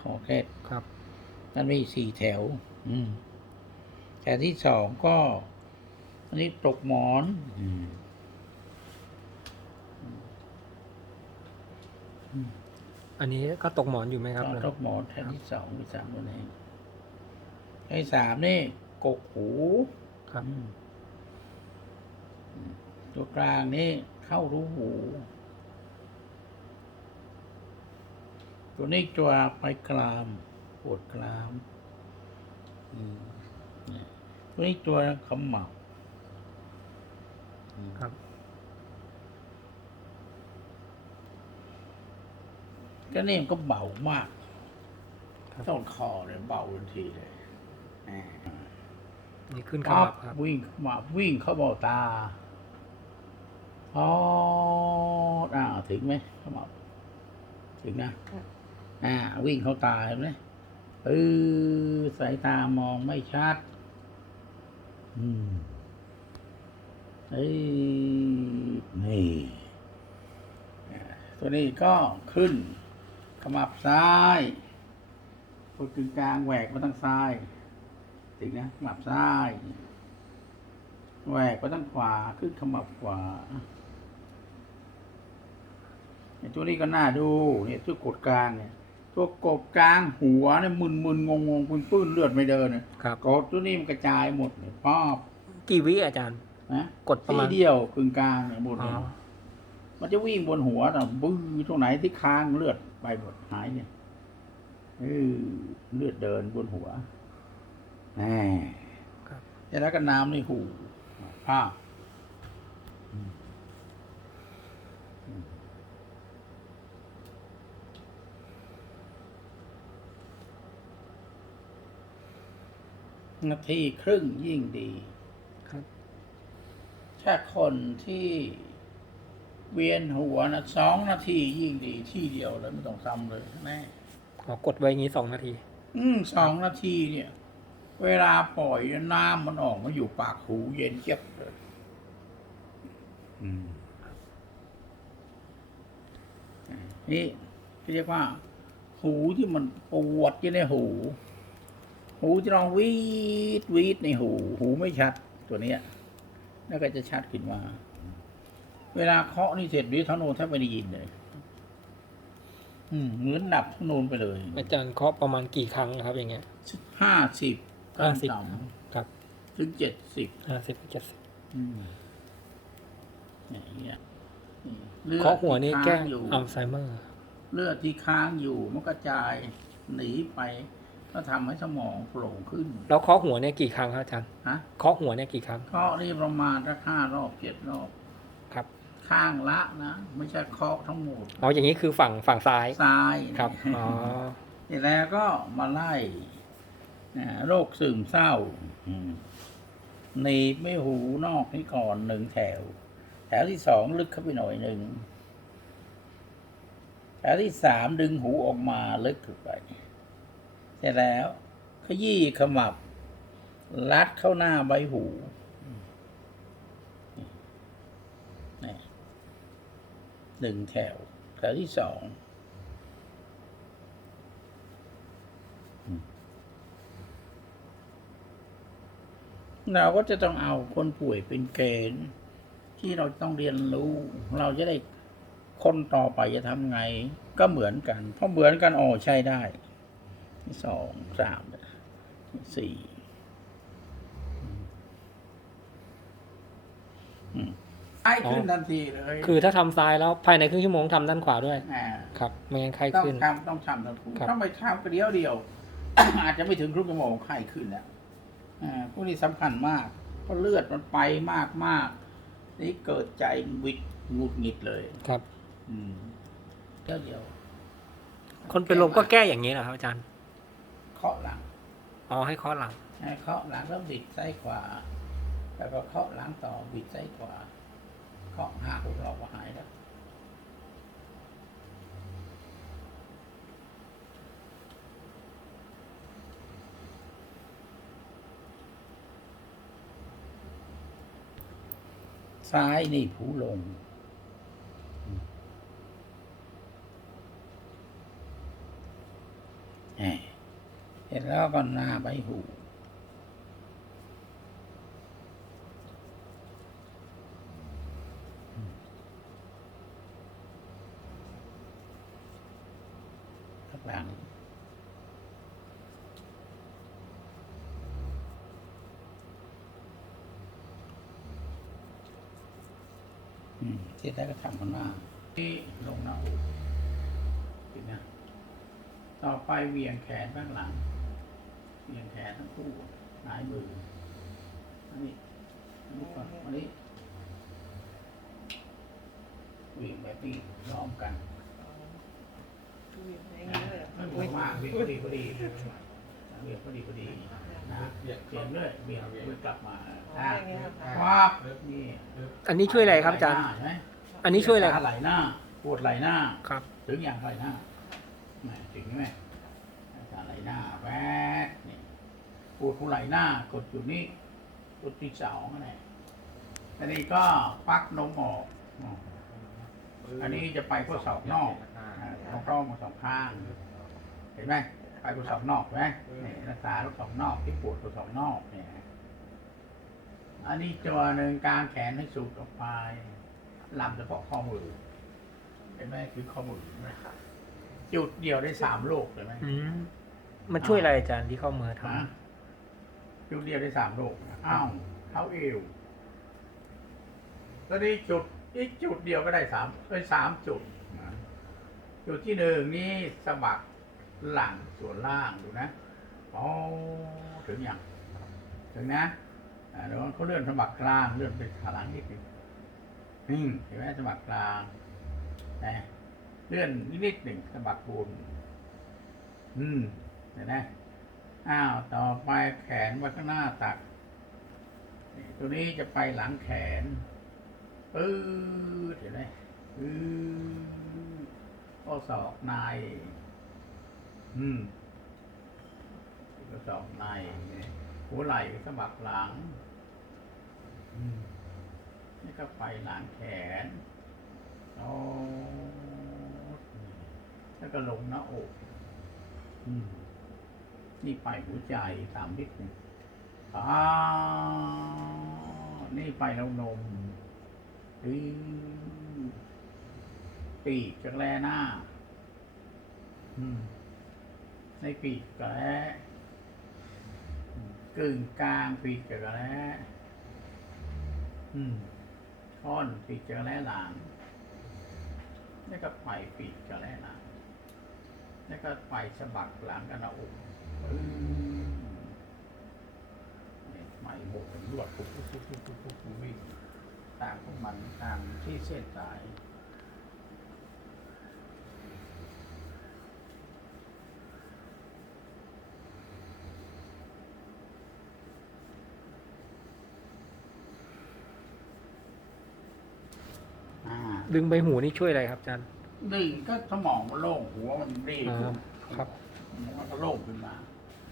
คอแคดครับ นั่นมีสี่แถว อืมแถวที่สองก็ อันนี้ตกหมอน อืมอันนี้ก็ตกหมอนอยู่ไหมครับตกหมอนแถวที่สองมีสามตัวเองแถวที่สามนี่กกหูครับอืมอืมตัวกลางนี่เข้ารูหู ตัวนี้ตัวไปกรามปวดกรามอืมเนี่ยตัวนี้ตัวขมับอืมครับ ก็นี่มันก็เบามากครับต้นคอเลยเบาทันทีเลยอ่านี่ขึ้นขปั๊มับบครับ วิ่งมาวิ่งเข้าเบ้าตาอ๋ออ่าถึงไหมขมับถึงนะค่ะ อ่าวิ่งเข้าตาเห็นไหมเออสายตามองไม่ชัด อืมเอ้ยนี่ตัวนี้ก็ขึ้นขมับซ้ายกดกึ่งกลางแหวกมาทางซ้ายถึงนะขมับซ้ายแหวกไปทางขวาขึ้นขมับขวาตัวนี้ก็น่าดูเนี่ยตัวกดกลางเนี่ย ตัวกดกลางหัวเนี่ยมึนมึนงงงปืนปื้นๆเลือดไม่เดินเนี่ยครับ กดตัวนี้มันกระจายหมดเนี่ยป้อบกี่วิอาจารย์นะกดประมาณทีเดียวกึ่งกลางเนี่ยหมดอ๋อเลยมันจะวิ่งบนหัวนะบื้อตรงไหนที่ค้างเลือดไปหมดหายเนี่ยเออเลือดเดินบนหัวแหมครับแล้วก็น้ำในหูผ้า นาทีครึ่งยิ่งดีครับ ถ้าคนที่เวียนหัวนะสองนาทียิ่งดีที่เดียวแล้วไม่ต้องทำเลยแน่อ๋อกดไว้อย่างนี้สองนาที อืมสองนาทีเนี่ย เวลาปล่อยน้ำมันออกมาอยู่ปากหูเย็นเจี๊ยบเลยอืมนี่เรียกว่า หูที่มันปวดอยู่ในหู หูที่ลองวีดวีดในหู หูไม่ชัดตัวเนี้ยแล้วก็จะชัดขึ้นมา เวลาเคาะนี่เสร็จวิทโนนแทบไม่ได้ยินเลยอืมเหมือนดับทโนนไปเลยอาจารย์เคาะประมาณกี่ครั้งครับ อย่างเงี้ยห้าสิบห้าสิบต่ครับำถึงเจ็ดสิบห้าสิบเจ็ดสิบอืมอย่างเงี้ยลือดเคาะหัวนี่ที่แก้ค้างอยู่อัลไซเมอร์ เลือดที่ค้างอยู่มันกระจายหนีไป ก็ทำให้สมองโปร่งขึ้น แล้วเคาะหัวเนี่ยกี่ครั้งครับอาจารย์ฮะเคาะหัวเนี่ยกี่ครั้งเคาะนี่ประมาณสักห้ารอบเจ็ดรอบครับ ข้างละนะไม่ใช่เคาะทั้งหมดอ๋ออย่างนี้คือฝั่งฝั่งซ้ายซ้ายครับอ๋อเสร็จแล้วก็มาไล่อ่าโรคซึมเศร้าอืมหนีบไม่หูนอกนี่ก่อนหนึ่งแถว แถวที่สองลึกเข้าไปหน่อยหนึ่งแถวที่สามดึงหูออกมาลึกขึ้นไป เสร็จแล้ว ขยี้ขมับ รัดเข้าหน้าใบหูหนึ่งแถว แถวที่สองเราก็จะต้องเอาคนป่วยเป็นเกณฑ์ ที่เราต้องเรียนรู้ เราจะได้คนต่อไปจะทำไง ก็เหมือนกัน เพราะเหมือนกันอ๋อใช่ได้ สองสามสี่อืมไข้ขึ้นทันทีเลยคือถ้าทำซ้ายแล้วภายในครึ่งชั่วโมงทำด้านขวาด้วยอ่าครับไม่งั้นไข้ต้องขึ้น ทำต้องทำทั้งคู่ครับถ้าไม่ทำก็เดียวเดียว อาจจะไม่ถึงครึ่งชั่วโมงไข้ขึ้นแล้วอ่าพวกนี้สำคัญมาก เพราะเลือดมันไปมากมากๆนี่เกิดใจวิดหงุดหงิดเลย ครับ อืมเดียวเดียวคนเป็นลมก็แก้อย่างนี้เหรอครับอาจารย์ เคาะหลังอ๋อให้เคาะหลังให้เคาะหลังแล้วบิดซ้ายขวาแล้วก็เคาะหลังต่อบิดซ้ายขวาเคาะห้าหกรอบก็หายแล้วซ้ายนี่ผูลง ข แหม เสร็จแล้วก็หน้าใบหูข้างหลังอืมเสร็จแล้วก็ทำข้างหน้าที่ลงหน้าอกนะ ต่อไปเหวียงแขนข้างหลัง เหวียงแขนทั้งคู่หงายมืออันนี้อันนี้ก่อนอันนี้เหวียงแบบนี้ล้อมกันไม่พอมากเหวียงพอดีพอดีเหวียงพอดีพอดีนะเหวียงด้วยเหวียงมือกลับมาอะครับนี่อันนี้ช่วยอะไรครับอาจารย์ไหล่หน้เห็นไหมอันนี้ช่วยอะไรครับไหล่หน้าปวดไหล่หน้าครับ ถึงอย่างไหล่หน้าแหมถึงไหมอาจารย์ไหล่หน้าแวดนี่ ปวดหัวไหล่หน้ากดอยู่นี่กดที่สองนั่นแหละอันนี้ก็ปักนมออกอ๋ออันนี้จะไปข้อศอกนอกอ่าต้องร่องมาสองข้าง เห็นไหมไปข้อศอกนอกไหมนี่รักษาข้อศอกนอกที่ปวดข้อศอกนอกเนี่ยอันนี้ตัวหนึ่งกลางแขนให้สูดออกไปลำเฉพาะข้อมือเห็นไหมคือข้อมือเห็นไหมจุดเดียวได้สามโรคเห็นไหมอืมมันช่วยอะไรอาจารย์ที่เข้ามือทฮะ จุดเดียวได้สามโรคอ้าวเท้าเอวแล้วนี่จุดอีกจุดเดียวก็ได้สามได้สามจุดนะจุดที่หนึ่งนี่สะบักหลังส่วนล่างดูนะอ๋อถึงอย่างถึงนะเดี๋ยวเขาเลื่อนสะบักกลางเลื่อนไปขาหลังนิดนึงอืมเห็นไหมสะบักกลางนะเลื่อนนิดหนึ่งสะบักบนอืมเห็นไหม อ้าว ต่อไปแขนไว้ข้างหน้าตัก ตัวนี้จะไปหลังแขนปื๊ดเห็นไหมปื๊ดข้อศอกใน อืมข้อศอกใน หัวไหล่สะบักหลัง อืมนี่ก็ไปหลังแขนโอ้แล้วก็ลงหน้าอก อืม นี่ไปหัวใจสามนิดหนึ่งอ่านี่ไปแล้วนมอือปีกจักแลหน้า อืม ในปีกจักแลอืมกึ่งกลางปีกจักแลอืมท่อนปีกจักแลหลังนี่ก็ไปปีกจักแลหลังแล้วก็ไปสะบักหลังกันเอาอก ปึ้งเนี่ไหม่บกเป็นลวดปุ๊บปุ๊บปุ๊บปุ๊บปุ๊บปุ๊บวิ่งตามพวกมันตามที่เส้นสายดึงใบหูนี่ช่วยอะไรครับอาจารย์นี่ก็สมองมันโล่งหัวมันดีอ่าขึ้นครับ มันก็โล่งขึ้นมา